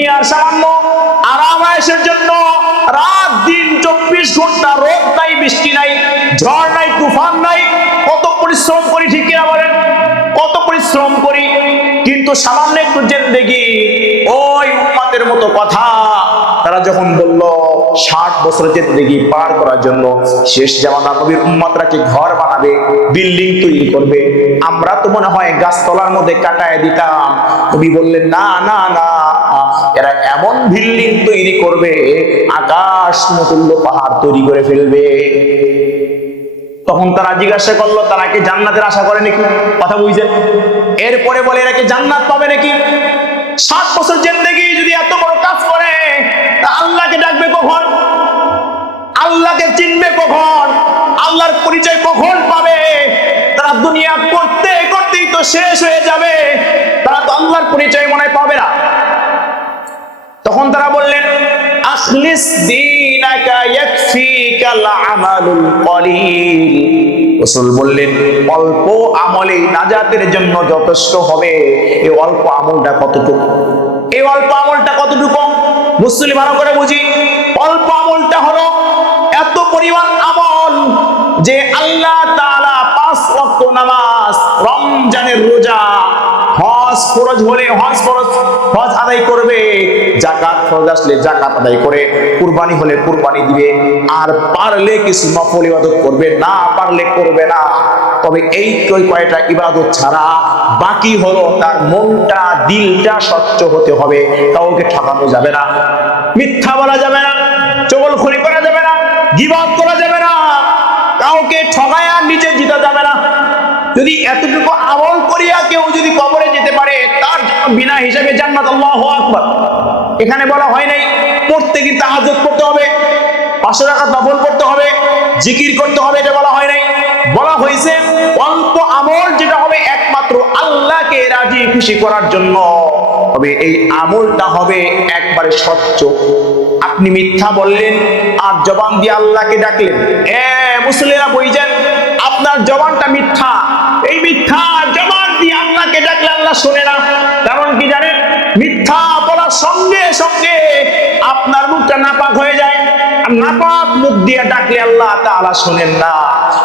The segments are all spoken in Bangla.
দুনিয়ার সামান্য আরাম আয়েশের জন্য রাত দিন 24 ঘন্টা রোদ নাই, বৃষ্টি নাই, ঝড় নাই, তুফান নাই, কত পরিশ্রম করি, ঠিক কিনা বলেন? কত পরিশ্রম করি, কিন্তু সামান্য একটু জিন্দেগি, ওই উম্মতের মতো কথা। তারা যখন বলল 60 বছর জিন্দেগি পার করার জন্য শেষ জামানা নবীর উম্মতরা কি ঘর বানাবে, বিল্ডিং তৈরি করবে, আমরা তো মনে হয় গাছতলার মধ্যে কাটায় দিতাম। নবী বললেন না না না, এরা এমন বিল্ডিং তৈরি করবে, আকাশ সমতুল্য পাহাড় তৈরি করে ফেলবে। তখন তারা জিজ্ঞাসা করলো, তারা কি জান্নাতের আশা করে নাকি? কথা বুঝছেন? এরপরে বলে এরা কি জান্নাত পাবে নাকি? 60 বছর জিন্দেগি যদি এত বড় কাজ করে, তা আল্লাহকে ডাকবে কখন? আল্লাহকে চিনবে কখন? আল্লাহর পরিচয় কখন পাবে? তারা দুনিয়া করতে করতেই তো শেষ হয়ে যাবে, তারা তো আল্লাহর পরিচয় মনে হয় পাবে না। তখন তারা বললেন, আখলিস দীনাকা ইয়াকফিকাল আমালুল কলিল। রাসূল বললেন, অল্প আমলেই নাজাতের জন্য যথেষ্ট হবে। এই অল্প আমলটা কতটুকু? এই অল্প আমলটা কতটুকু? মুসলিম ভালো করে বুঝি। অল্প আমলটা হলো এত পরিমাণ আমল যে আল্লাহ তাআলা 5 ওয়াক্ত নামাজ, রমজানের রোজা, হজ ফরজ হলে হজ আদায় করবে, যাকাত ফরজ আসলে যাকাত আদায় করে, কুরবানি হলে কুরবানি দিবে, আর পারলে কিছু নফল ইবাদত করবে, না পারলে করবে না। তবে এই কয়টা ইবাদত ছাড়া বাকি হলো তার মনটা, দিলটা স্বচ্ছ হতে হবে। কাউকে ঠকানো যাবে না, মিথ্যা বলা যাবে না, চগলখড়ি করা যাবে না, গীবত করা যাবে না, কাউকে ঠকায়া নিজে জিতা যাবে না। যদি এতটুকু আমল করিয়া কেউ যদি কবরে যেতে পারে, তার জন্য বিনা হিসাবে জান্নাত। আল্লাহু আকবার। এখানে বলা হয় নাই প্রত্যেকদিন তাহাজ্জুদ পড়তে হবে, 5 রাকাত নফল পড়তে হবে, জিকির করতে হবে, এটা বলা হয় নাই। বলা হয়েছে অল্প আমল যেটা হবে একমাত্র আল্লাহকে রাজি খুশি করার জন্য, তবে এই আমলটা হবে একবারে স্বচ্ছ। আপনি মিথ্যা বললেন আর জবান দিয়ে আল্লাহকে ডাকলেন, মুসলিমরা বুঝেন, আপনার জবানটা মিথ্যা। এই মিথ্যা জবান দিয়ে আল্লাহকে ডাকলে আল্লাহ শোনে না। কারণ কি জানেন? মিথ্যা বলার সঙ্গে সঙ্গে আপনার মুখটা নাপাক হয়ে যায়, আর নাপাক মুখ দিয়ে ডাকলে আল্লাহ তাআলা শোনেন না।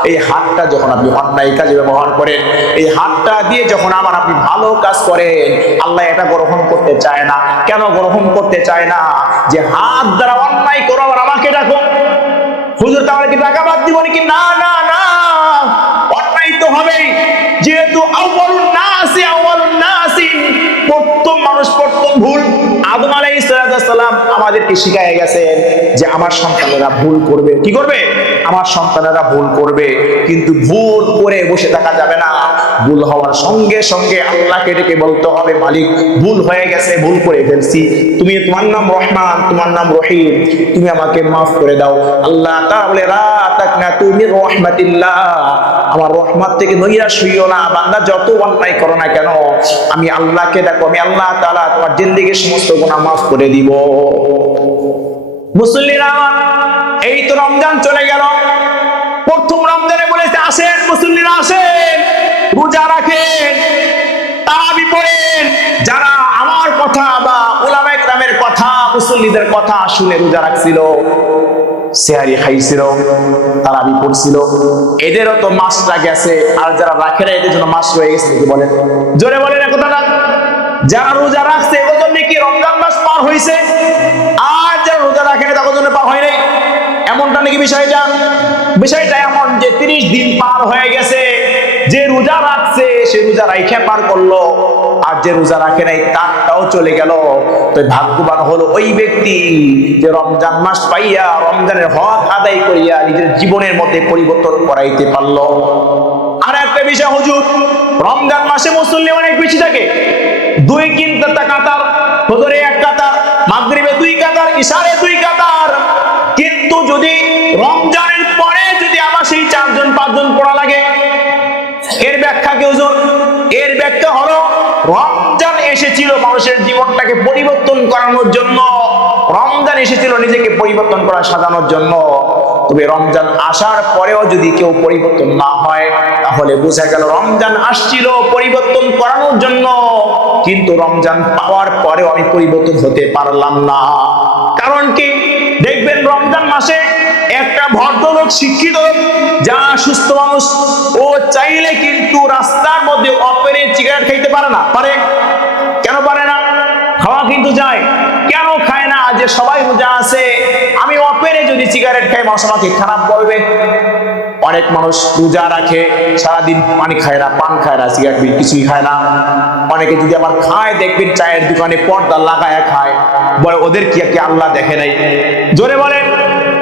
এই হাতটা যখন আপনি অন্যায় কাজে ব্যবহার করেন, এই হাতটা দিয়ে যখন আপনি ভালো কাজ করেন, আল্লাহ এটা গ্রহণ করতে চায় না। কেন গ্রহণ করতে চায় না? যে হাত দ্বারা অন্যায় করো আর আমাকে ডাকো। হুজুর তাহলে কি টাকা বাদ দিব নাকি? না না না, অন্যায় তো হবেই। যেহেতু আউয়ালুন নাসি, প্রথম মানুষ প্রথম ভুল। আদম আলাইহিস সালাম আমাদেরকে শিখায় গেছেন যে আমার সন্তানেরা ভুল করবে। কি করবে? আমার সন্তানেরা ভুল করবে, কিন্তু ভুল করে বসে থাকা যাবে না। ভুল হওয়ার সঙ্গে সঙ্গে আল্লাহকে ডেকে বলতে হবে, মালিক ভুল হয়ে গেছে, ভুল করে ফেলছি, তুমি, তোমার নাম রহমান, তোমার নাম রহিম, তুমি আমাকে মাফ করে দাও। আল্লাহ তাআলা বলে, লা তাকনাতু মির রাহমাতিল্লাহ, আমার রহমত থেকে নৈরাশ হইও না। বান্দা যত অন্যায় করো না কেন, আমি আল্লাহকে ডাকো, আমি আল্লাহ তাআলা তোমার জিন্দেগির সমস্ত গুনাহ মাফ করে দিব। মুসল্লিরা, এই তো রমজান চলে গেল। প্রথম রমজানে বলেছে, আসেন মুসল্লিরা, আসেন, রোজা রাখেন, তারাবি পড়েন। যারা আমার কথা বা উলামায়ে কেরামের কথা, মুসল্লিদের কথা শুনে রোজা রাখছিল, সেহারি খাইছিল, তারাবি পড়ছিল, এদেরও তো মাসটা গেছে। আর যারা রাখে না, এদের জন্য মাস রয়ে গেছে। কি বলেন? জোরে বলেন কথাটা। যারা রোজা রাখছে ওদের জন্য কি রমজান মাস পার হয়েছে, আর যারা রোজা রাখে না তাদের জন্য পার হয় নাই। এমনটা নাকি বিষয়টা? বিষয়টা এমন যে 30 দিন পার হয়ে গেছে, যে রোজা রাখছে সে রোজা রাইখা পার করলো, আর যে রোজা রাখে নাই তারটাও চলে গেল। তো ভাগ্যবান হলো ওই ব্যক্তি যে রমজান মাস পাইয়া রমজানের হক আদায় করিয়া নিজের জীবনের মধ্যে পরিবর্তন করাইতে পারলো। আর একটা বিষয় হুজুর, রমজান মাসে মুসল্লি অনেক বেশি থাকে। 2 কাতার, ফজরে 1 কাতার, মাগরিবে 2 কাতার, ইশারে 2 কাতার। কিন্তু যদি রমজানের পরে যদি আবার সেই 4 জন 5 জন পড়া লাগে, এর ব্যাখ্যা কি হুজুর? এর ব্যাখ্যা হলো, রমজান এসেছিল মানুষের জীবনটাকে পরিবর্তন করানোর জন্য, রমজান এসেছিল নিজেকে পরিবর্তন করা, সাজানোর জন্য। তবে রমজান আসার পরেও যদি কেউ পরিবর্তন না হয়, তাহলে বোঝা গেল রমজান আসছিল পরিবর্তন করানোর জন্য, কিন্তু রমজান পাওয়ার পরেও আমি পরিবর্তন হতে পারলাম না। কারণ কি? দেখবেন রমজান মাসে একটা ভদ্রলোক, শিক্ষিত লোক, যা সুস্থ মানুষ, ও চাইলে কিন্তু রাস্তার মধ্যে ওপেনে সিগারেট খাইতে পারে না। পারে? কেন পারে না? খাওয়া কিন্তু যায়। কেন খায় না? যে সবাই রোজা আছে, আমি ওপেনে যদি সিগারেট খাই মানুষ আমাকে খারাপ বলবে। অনেক মানুষ রোজা রাখে, সারাদিন পানি খায় না, পান খায় না, সিগারেট কিছুই খায় না। অনেকে যদি আবার খায়, দেখবেন চায়ের দোকানে পর্দা লাগায় খায়, বলে ওদের কি আল্লাহ দেখে নাই? জোরে বলেন।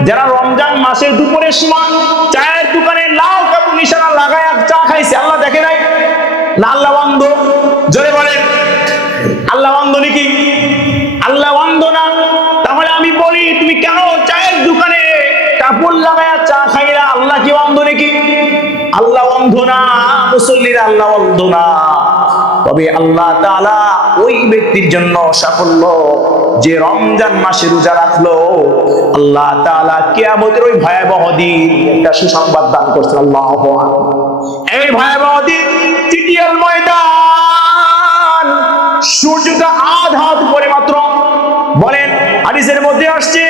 যারা রমজান মাসের দুপুরের সময় চায়ের দোকানে লাল কাপড় নিশানা লাগায় চা খাইছে, আল্লাহ দেখে নাই? না আল্লাহ অন্ধ? জোরে বলেন। আল্লাহ অন্ধ নাকি? আল্লাহ অন্ধ না। তাহলে আমি বলি, তুমি কেন চায়ের দোকানে কাপড় লাগায় চা খাইলা? আল্লাহ কি অন্ধ নাকি? আল্লাহ অন্ধ না, মুসল্লিরা আল্লাহ অন্ধ না। তবে আল্লাহ তাআলা ওই ব্যক্তির জন্য সাফল্য যে রমজান মাসে রোজা রাখলো। আল্লাহ তাআলা কিয়ামতের ওই ভয়াবহ দিন একটা সুসংবাদ দান করছেন। আল্লাহু আকবার। এই ভয়াবহ দিন চিটিয়াল ময়দান, সূর্যটা আধ হাত উপরে মাত্র। বলেন, হাদিসের মধ্যে আসছে,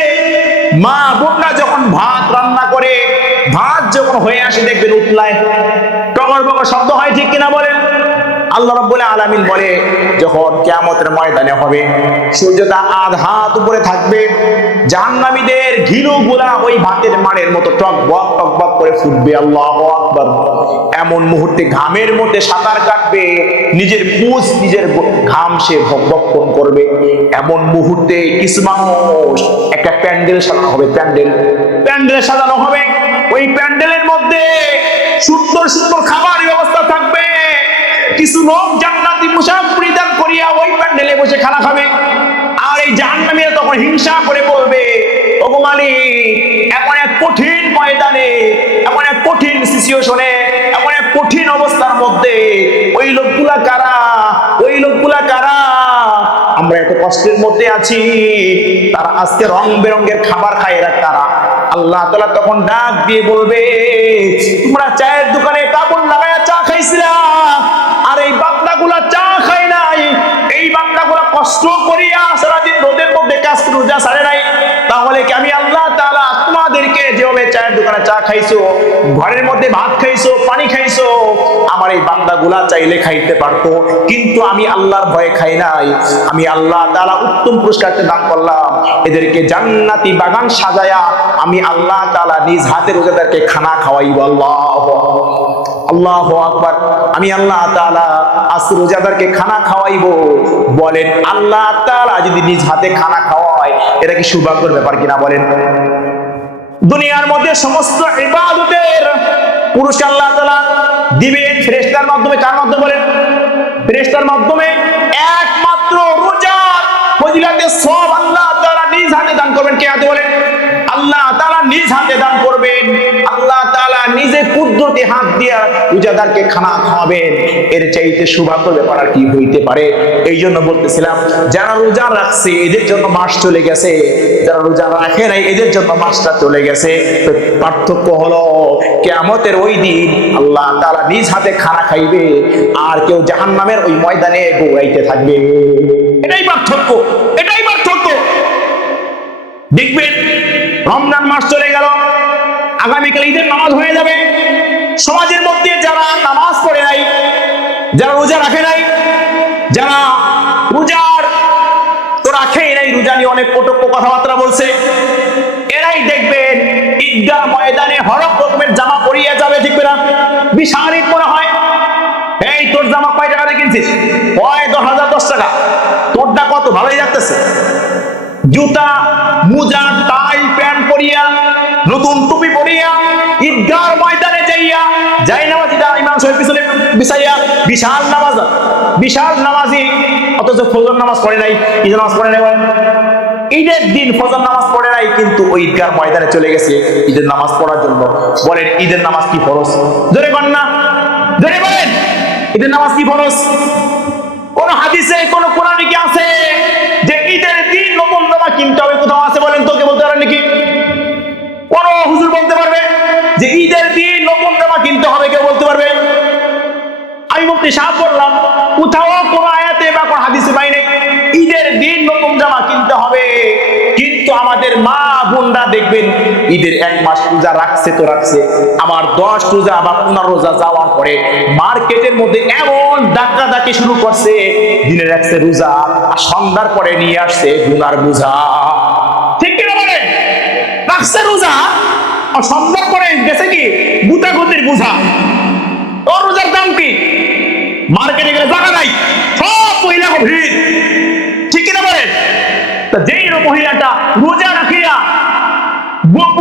মা বোনরা যখন ভাত রান্না করে, ভাত যখন হয়ে আসে দেখবেন উতলায় টগর বগর শব্দ হয়, ঠিক কিনা বলেন? আল্লাহ রাব্বুল আলামিন বলে, যখন কিয়ামতের ময়দানে হবে, সূর্যটা আধ হাত উপরে থাকবে, জাহান্নামীদের ঘিলুগুলা ওই ভাতের মাড়ের মতো টকবক টকবক করে ফুটবে। আল্লাহু আকবার। এমন মুহূর্তে ঘামের মধ্যে সাঁতার কাটবে, নিজের পুঁজ নিজের ঘাম সে ভক্ষণ করবে। এমন মুহূর্তে কিছু মানুষ, একটা প্যান্ডেল সাজানো হবে, প্যান্ডেল সাজানো হবে। ওই প্যান্ডেলের মধ্যে সুন্দর সুন্দর খাবারের ব্যবস্থা থাকবে। কিছু লোক জান্নাতি পোশাক পরিধান করিয়া ওই প্যান্ডেলে বসে খানা খাবে। আর এই জাহান্নামীরা তখন হিংসা করে বলবে, ওগো মালিক, এমন এক কঠিন ময়দানে, এমন এক কঠিন সিচুয়েশনে, এমন এক কঠিন অবস্থার মধ্যে ওই লোকগুলা কারা? ওই লোকগুলা কারা? আমরা এত কষ্টের মধ্যে আছি, তারা আজকে রং বেরঙের খাবার খায়, এরা কারা? আল্লাহ তাআলা তখন ডাক দিয়ে বলবে, তোমরা চায়ের দোকানে কাপড় লাগায়া চা খাইছিলা, আর এই বান্দাগুলা চা খায় নাই, এই বান্দাগুলা কষ্ট করিয়া সারাদিন রোদের মধ্যে কাজ করে রোজা ছাড়ে নাই। তাহলে কি আমি আল্লাহ তাআলা তোমাদেরকে যেভাবে চায়ের দোকানে চা খাইছো, ঘরের মধ্যে ভাত খাইছো, পানি খাইছো, আমার এই বান্দাগুলা চাইলে খাইতে পারতো, কিন্তু আমি আল্লাহর ভয়ে খাই নাই। আমি আল্লাহ তাআলা উত্তম পুরস্কারকে দান করলাম, এদেরকে জান্নাতি বাগান সাজায়া আমি আল্লাহ তাআলা নিজ হাতে রোজাদারকে খানা খাওয়াইব। আল্লাহু আকবার। আমি আল্লাহ তাআলা আজ রোজাদারকে খানা খাওয়াইব। বলেন, আল্লাহ তাআলা যদি নিজ হাতে খানা খাওয়ায়, এটা কি সৌভাগ্যের ব্যাপার কিনা বলেন? দুনিয়ার মধ্যে সমস্ত ইবাদতের পুরস্কার আল্লাহ তাআলা দিবেন ফেরেশতার মাধ্যমে। কার মাধ্যমে বলেন? ফেরেশতার মাধ্যমে। একমাত্র রোজার ফজিলতের সওয়াব আল্লাহ তাআলা নিজ হাতে দান করবেন। কে হাতে বলেন? আল্লাহ তাআলা নিজ হাতে দান করবেন। আল্লাহ তাআলা নিজে কুদরতি হাত দিয়া রোজাদারকে খানা খাওয়াবেন। এর চাইতে সৌভাগ্যের ব্যাপার আর কি হইতে পারে? এই জন্য বলতেছিলাম, যারা রোজা রাখছে এদের জন্য মাস চলে গেছে, যারা রোজা রাখে নাই এদের জন্য মাসটা চলে গেছে। পার্থক্য হলো, কিয়ামতের ওই দিন আল্লাহ তাআলা নিজ হাতে খানা খাইবে, আর কেউ জাহান্নামের ওই ময়দানে দৌড়াইতে থাকবে। এটাই পার্থক্য, এটাই পার্থক্য। দেখবেন রমজান মাস চলে গেল, আগামীকাল ঈদের নামাজ হয়ে যাবে। সমাজের মধ্যে যারা নামাজ পড়ে নাই, যারা রোজা রাখে নাই, যারা রোজার তো রাখেই নাই, রোজা নিয়ে অনেক কটূক্তি কথাবার্তা বলছে, এরাই দেখবেন ঈদগাহ ময়দানে হরেক রকমের জামা পরিয়ে যাবে, ঠিক না? বিশাল ঈদ মনে হয়। এই তোর জামা কয় টাকা দিয়ে কিনছিস? কয় 10,000, 10 টাকা। তোরটা কত? ভালোই লাগতেছে। জুতা, মোজা, টাই, প্যান্ট পরিয়া, নতুন টুপি পরিয়া ঈদগাহ ময়দানে যাইয়া যাই নামাজিটা ইমাম সাহেবের পিছনে বিছাইয়া, বিশাল নামাজ, বিশাল নামাজি, অথচ ফজর নামাজ পড়ে নাই। ঈদের নামাজ পড়ে নাই। ঈদের দিন ফজর নামাজ পড়ে নাই, কিন্তু ওই ঈদগাহ ময়দানে চলে গেছে ঈদের নামাজ পড়ার জন্য। বলেন, ঈদের নামাজ কি ফরজ? জোরে বলেন না, জোরে বলেন, ঈদের নামাজ কি ফরজ? কোন হাদিসে, কোন কোরআনে কি আছে যে ঈদের দিন নতুন জামা কিনতে হবে? কোথাও আছে বলেন তো? কে বলতে পারেন নাকি? কোন হুজুর বলতে পেশাব করলাম, কোথাও কোনো আয়াতে বা কোনো হাদিসে পাই নাই ঈদের দিন নতুন জামা কিনতে হবে। কিন্তু আমাদের মা বোনরা দেখবেন ঈদের 1 মাস রোজা রাখছে তো রাখছে, আমার 10 রোজা বা 15 রোজা যাওয়ার পরে মার্কেটের মধ্যে এমন ধাক্কাধাক্কি শুরু করছে, দিনে রাখছে রোজা আর সন্ধ্যার পরে নিয়ে আসছে গুনার বোঝা। ঠিক কিনা বলে? রাখছে রোজা আর সন্ধ্যার পরে গেছে কি গুতাগুতির বোঝা। ওর রোজার দাম কি? মার্কেটে গেলে জায়গা নাই, সব মহিলা ভিড়। ঠিক কিনা বলেন? যেই মহিলাটা রোজা রাখিয়া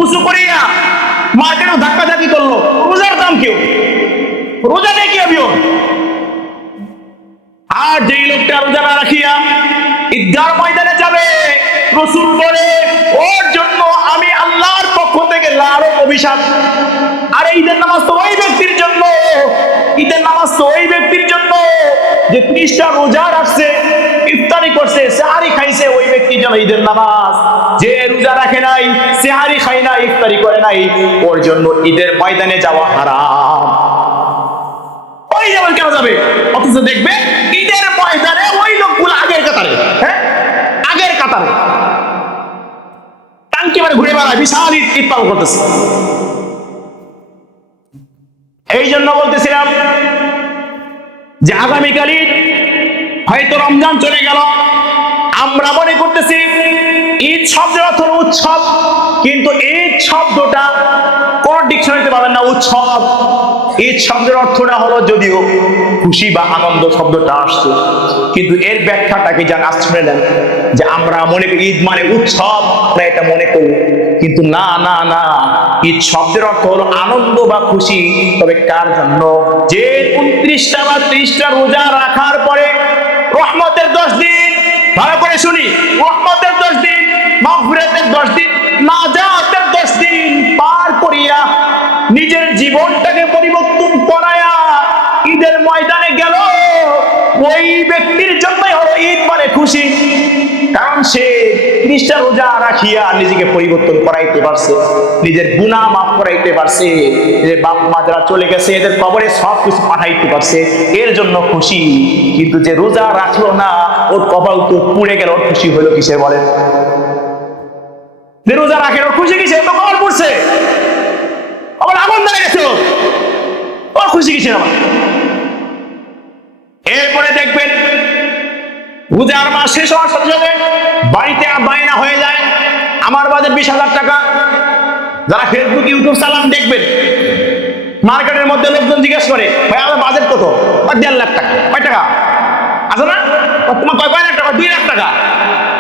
উঁচু করিয়া মার্কেটে ধাক্কাধাক্কি করলো, রোজার দাম কেউ, রোজা নেই কি হবে? আর যেই লোকটা রোজা না রাখিয়া ঈদগাহর ময়দানে যাবে, রাসূল বলে ওর জন্য আমি আল্লাহর পক্ষ থেকে লারক অভিশাপ। আর ঈদের নামাজ তো ওই ব্যক্তির জন্য, ঈদের নামাজ তো ওই ব্যক্তির জন্য যে 30টা রোজা রাখছে, ইফতারি করছে, সেহারি খাইছে, ওই ব্যক্তির জন্য ঈদের নামাজ। যে রোজা রাখে নাই, সেহারি খায় না, ইফতারি করে নাই, ওর জন্য ঈদের ময়দানে যাওয়া হারাম। ওই যেমন কেন যাবে? অথচ দেখবে ঈদের ময়দানে ওই লোকগুলো আগের কাতারে, হ্যাঁ আগের কাতারে টাঙ্কি মানে ঘুরে বেড়ায়, বিশাল ঈদ পালন করতেছে। এই জন্য বলতেছিলাম যে আগামীকাল ঈদ, হয়তো রমজান চলে গেল, আমরা মনে করতেছি ঈদ শব্দের অর্থ উৎসব, কিন্তু ঈদ শব্দটা কোন ডিকশনারিতে পাবেন না উৎসব। ঈদ শব্দের অর্থটা হলো যদিও খুশি বা আনন্দ শব্দটা আসছে, কিন্তু এর ব্যাখ্যাটা কি জান? আজ শুনে নেন যে আমরা মনে করি ঈদ মানে উৎসব, আমরা এটা মনে করি, কিন্তু না না না, ঈদ শব্দের অর্থ হলো আনন্দ বা খুশি। তবে কার জন্য? যে 29টা বা 30টা রোজা রাখার পরে রহমতের 10 দিন, ভালো করে শুনি, রহমতের 10 দিন, মাগফিরাতের 10 দিন, নাজাতের 10 দিন পার করিয়া নিজের জীবনটাকে পরিবর্তন করায়া ঈদের ময়দানে গেল, ওই ব্যক্তির জন্যই হলো ঈদ মানে খুশি। কারণ সে 30টা রোজা রাখিয়া নিজেকে পরিবর্তন করাইতে পারছে, নিজের গুনাহ মাফ করাইতে পারছে, যে বাপ মা যারা চলে গেছে এদের কবরে সব কিছু পাঠাইতে পারছে, এর জন্য খুশি। কিন্তু যে রোজা রাখলো না, ওর কপাল তো পুড়ে গেল, ওর খুশি হলো কিসের বলেন? যে রোজা রাখে ওর খুশি কিসের? তো কপাল পুড়ছে, আবার আগুন ধরে গেছে, ওর খুশি কিসের? আমার এরপরে দেখবেন রোজার মাস শেষ হওয়ার সাথে সাথে বাড়িতে বায়না হয়ে যায়, আমার বাজেট 20,000 টাকা। যারা ফেসবুক ইউটিউব চালান দেখবেন, মার্কেটের মধ্যে লোকজন জিজ্ঞেস করে, ভাই আমার বাজেট কত? 1.5 লাখ টাকা। কয় টাকা আছে না? তোমার কয় লাখ টাকা? 2 লাখ টাকা।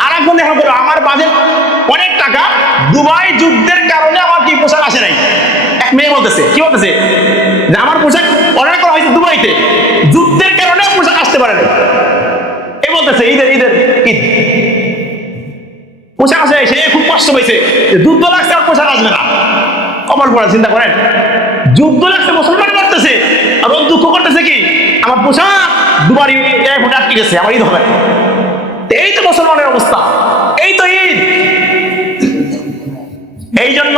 আর একজন দেখা করো আমার বাজেট অনেক টাকা, দুবাই যুদ্ধের কারণে আমার কি পোশাক আসে নাই। এক মেয়ে বলতেছে, কি বলতেছে? যে আমার পোশাক অর্ডার করা হয়েছে দুবাইতে, যুদ্ধের কারণে পোশাক আসতে পারে না। এ বলতেছে ঈদের ঈদ পোশাক আসে, সে খুব কষ্ট পেয়েছে, যুদ্ধ লাগছে আর পোশাক আসবে না। কপাল পড়া, চিন্তা করেন, যুদ্ধ লাগছে, মুসলমান করতেছে, আর ও দুঃখ করতেছে কি আমার পোশাক দুবারই এয়ারপোর্টে আটকে গেছে, আমার ঈদ হবে। এই তো মুসলমানের অবস্থা, এই তো ঈদ। এই জন্য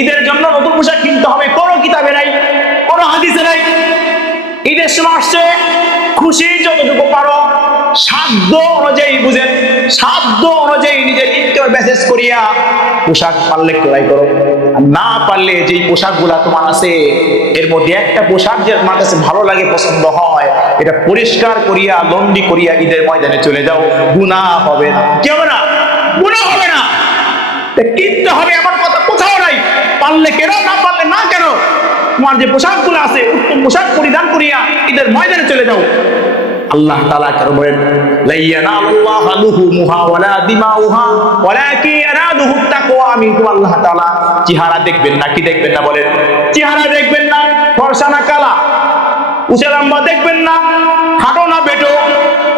ঈদের জন্য নতুন পোশাক কিনতে হবে, কোনো কিতাবে নাই, কোনো হাদিসে নাই। ঈদের সময় আসছে, খুশি যতটুকু পারো সাধ্য অনুযায়ী, বুঝেন, সাধ্য অনুযায়ী নিজের ঈদকে মেসেজ করিয়া পোশাক পারলে ক্রয় করো, আর না পারলে যেই পোশাক গুলা তোমার আছে এর মধ্যে একটা পোশাক যে তোমার কাছে ভালো লাগে, পছন্দ হয়, এটা পরিষ্কার করিয়া লন্ডি করিয়া ঈদের ময়দানে চলে যাও, গুনাহ হবে না। কি হবে না? গুনাহ হবে না। কিনতে হবে এমন কথা কোথাও নাই। পারলে কেন, না পারলে না কেন, তোমার যে পোশাকগুলো আছে উত্তম পোশাক পরিধান করিয়া ঈদের ময়দানে চলে যাও। আল্লাহ তাআলা বলেন, লা ইয়ানালুল্লাহু লুহুমুহা ওয়ালা দিমাউহা ওয়ালাকিন ইয়ানালুহু তাকওয়া মিনকুম। আল্লাহ তাআলা চেহারা দেখবেন না, কি দেখবেন না বলেন? চেহারা দেখবেন না, ফর্সা না কালা, উঁচা লম্বা দেখবেন না, খাটো না বেটো,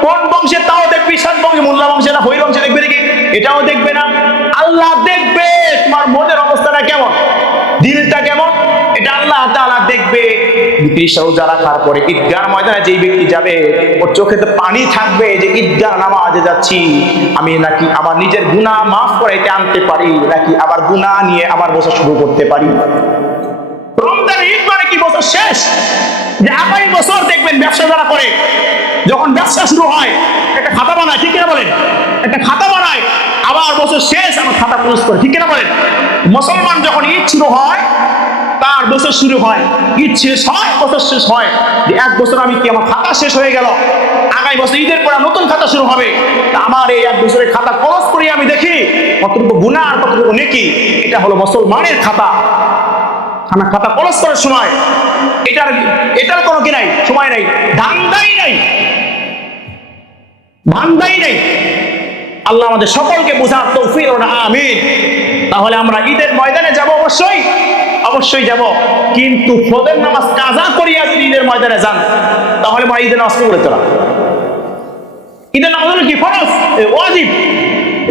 কোন বংশে তাও দেখবি, সাত বংশে, মোল্লা বংশে না ভৈর বংশে দেখবে নাকি, এটাও দেখবে না। আল্লাহ দেখবে তোমার মনের অবস্থাটা কেমন, দিলটা কেমন, এটা আল্লাহ তাআলা দেখবে। 30 রোজা রাখার পরে ঈদগাহর ময়দানে যেই ব্যক্তি যাবে, ওর চোখে তো পানি থাকবে যে ঈদগাহ নামাজে যাচ্ছি, আমি নাকি আমার নিজের গুনাহ মাফ করাইতে আনতে পারি, নাকি আবার গুনাহ নিয়ে আবার বসা শুরু করতে পারি। রমজান ঈদ মানে কি বছর শেষ, যে আগামী বছর দেখবেন ব্যবসা যারা করে, যখন ব্যবসা শুরু হয় একটা খাতা বানায়, ঠিক কিনা বলেন? একটা খাতা বানায়, আবার বছর শেষ আমার খাতা ক্লোজ করে, ঠিক কিনা বলেন? মুসলমান যখন ঈদ শুরু হয় তার বছর শুরু হয়, ঈদ শেষ হয় বছর শেষ হয়, যে এক বছর আমি কি আমার খাতা শেষ হয়ে গেল, আগামী বছর ঈদের পরে নতুন খাতা শুরু হবে, তা আমার এই এক বছরের খাতা ক্লোজ করে আমি দেখি কতটুকু গুনাহ আর কতটুকু নেকি। এটা হলো মুসলমানের খাতা। খাতা ক্লোজ করার সময় এটার কোনো কি নাই, সময় নাই, ধান্দাই নাই, ধান্দাই নাই। আল্লাহ আমাদের সকলকে বোঝার তৌফিক দান, আমিন। তাহলে আমরা ঈদের ময়দানে যাব, অবশ্যই অবশ্যই যাব, কিন্তু ফজর নামাজ কাজা করিয়া যদি ঈদের ময়দানে যান তাহলে আমরা ঈদের নামাজ পড়তে তোরা। ঈদের নামাজ হলো কি ফরজ, ওয়াজিব।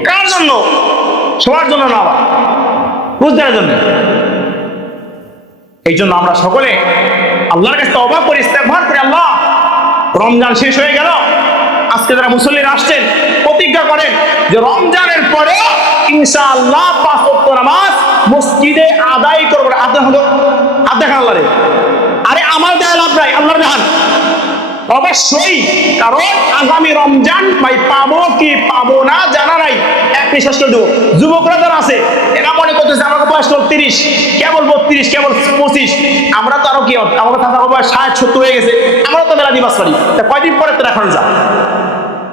কার জন্য? সবার জন্য না, আবার বুঝদের জন্য। এই জন্য আমরা সকলে আল্লাহর কাছে তওবা করি, ইস্তেগফার করি, আল্লাহ রমজান শেষ হয়ে গেল, আজকে যারা মুসল্লিরা আসছেন প্রতিজ্ঞা করেন যে রমজানের পরে ইনশাআল্লাহ 5 ওয়াক্ত নামাজ মসজিদে আদায় করব। হাত দেখান আল্লাহরে, আরে আমার দেয়া লাভ নাই, আল্লাহর দেখান অবশ্যই। কারণ আগামী রমজান ভাই পাবো কি পাবো না জানা নাই, এক নিঃশ্বাস করে দেবো। যুবকরা যারা আছে এরা মনে করতেছে আমার বয়স 30, কেবল 32, কেবল 25, আমরা তো আরো কি, আমাদের থাকার বয়স 60-70 হয়ে গেছে, আমরা তো মেলা দিবাস পারি, তা কয়দিন পরে তো এখন যা,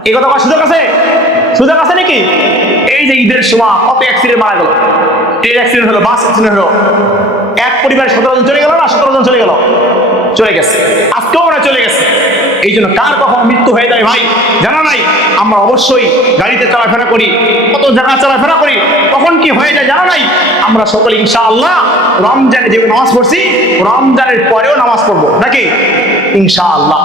এই কথা সুযোগ আছে? সুযোগ আছে নাকি? এই যে ঈদের সময় কত অ্যাক্সিডেন্ট মারা গেল, ট্রেন অ্যাক্সিডেন্ট হলো, বাস অ্যাক্সিডেন্ট হলো, এক পরিবারে 17 জন চলে গেল না, 17 জন চলে গেল, চলে গেছে, আজকেও মনে চলে গেছে। এই জন্য কার কখন মৃত্যু হয়ে যায় ভাই জানা নাই। আমরা অবশ্যই গাড়িতে চলাফেরা করি, কত জায়গা চলাফেরা করি, কখন কি হয়ে যায় জানা নাই। আমরা সকলে ইনশাআল্লাহ রমজানে যে নামাজ পড়ছি রমজানের পরেও নামাজ পড়বো নাকি ইনশাআল্লাহ।